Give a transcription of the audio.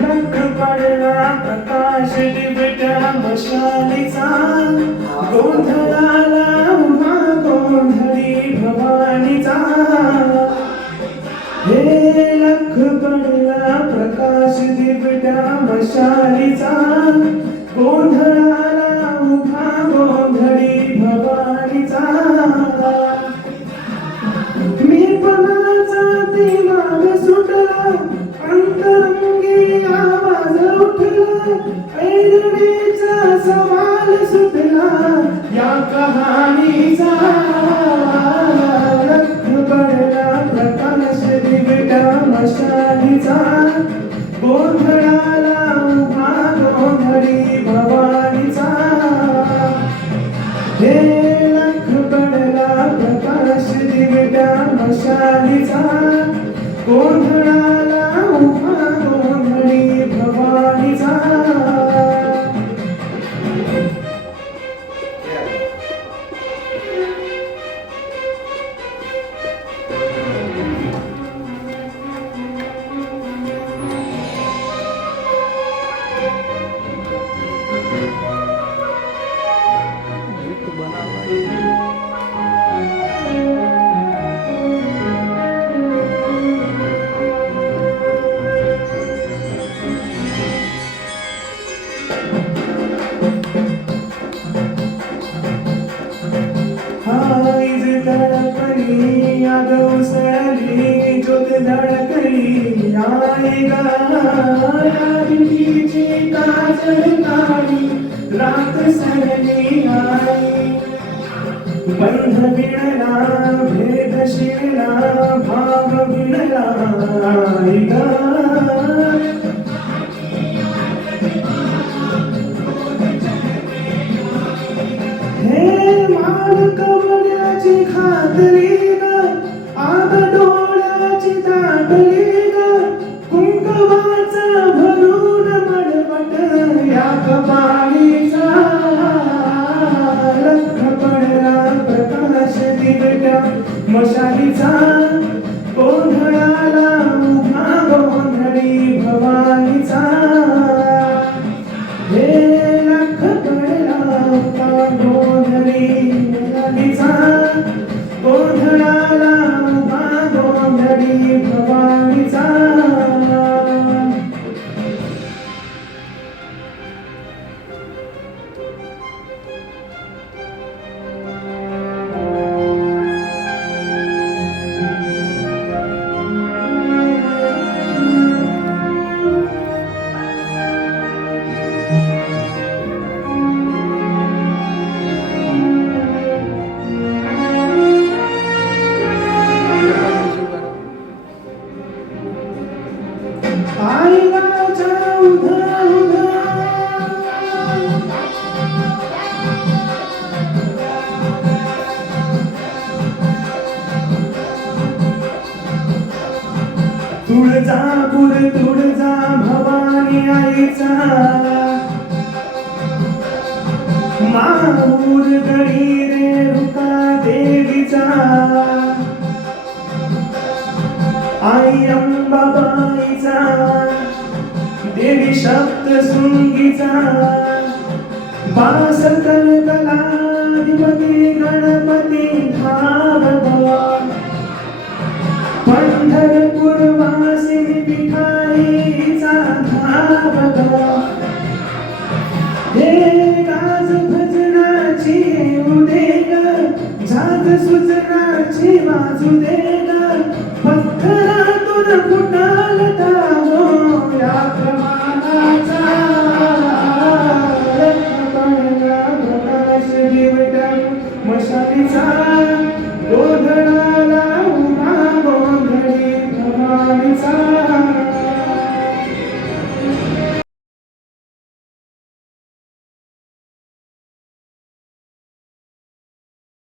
लख पडला प्रकाश दिवट्या मशालीचा, गोंधळाला उभा गोंधळी भवानीचा. हे लख पडला प्रकाश दिवट्या मशालीचा, गोंधळाला उभा गोंधळी भवानीचा. मी पणाचा ते माग सुटला, अंतरंगी आवाज उठला, ऐरणीचा सवाल सुटला या कहाणीचा. लख पडला प्रकाश दिवट्या मशालीचा, गोंधळाला उभा गोंधळी भवानीचा. हे लख पडला प्रकाश दिवट्या मशालीचा, गोंधळाला उभा गोंधळी भवानीचा. आईज तडकली आग उसळली ज्योत धडकली, आई गाडीची काजळ काढी रात सरली आई. बंध विणला भेद शिरला भाव विणला आई गा. हे मालकवण्याची खातरी ग, आग डोळ्याची दाटली ग, कुंकवाचा भरून मडवट या कपाळीचा. लख पडला प्रकाश दिवट्या मशालीचा, गोंधळाला उभा गोंधळी भवानीचा. हे लख पडला गोंधळी मशालीचा, गोंधळाला उभा गोंधळी भवानीचा. आईनाच्या उधा उधा तुळजापूर तुळजा भवानी आईचा, माहूर गडी रेणुका देवीचा. आई अंबाबाईचा, देवी सप्तशृंगीचा, बासकल कलाधिपती गणपती धावला. पंढरपूर वासिनी विठाईचा धावला.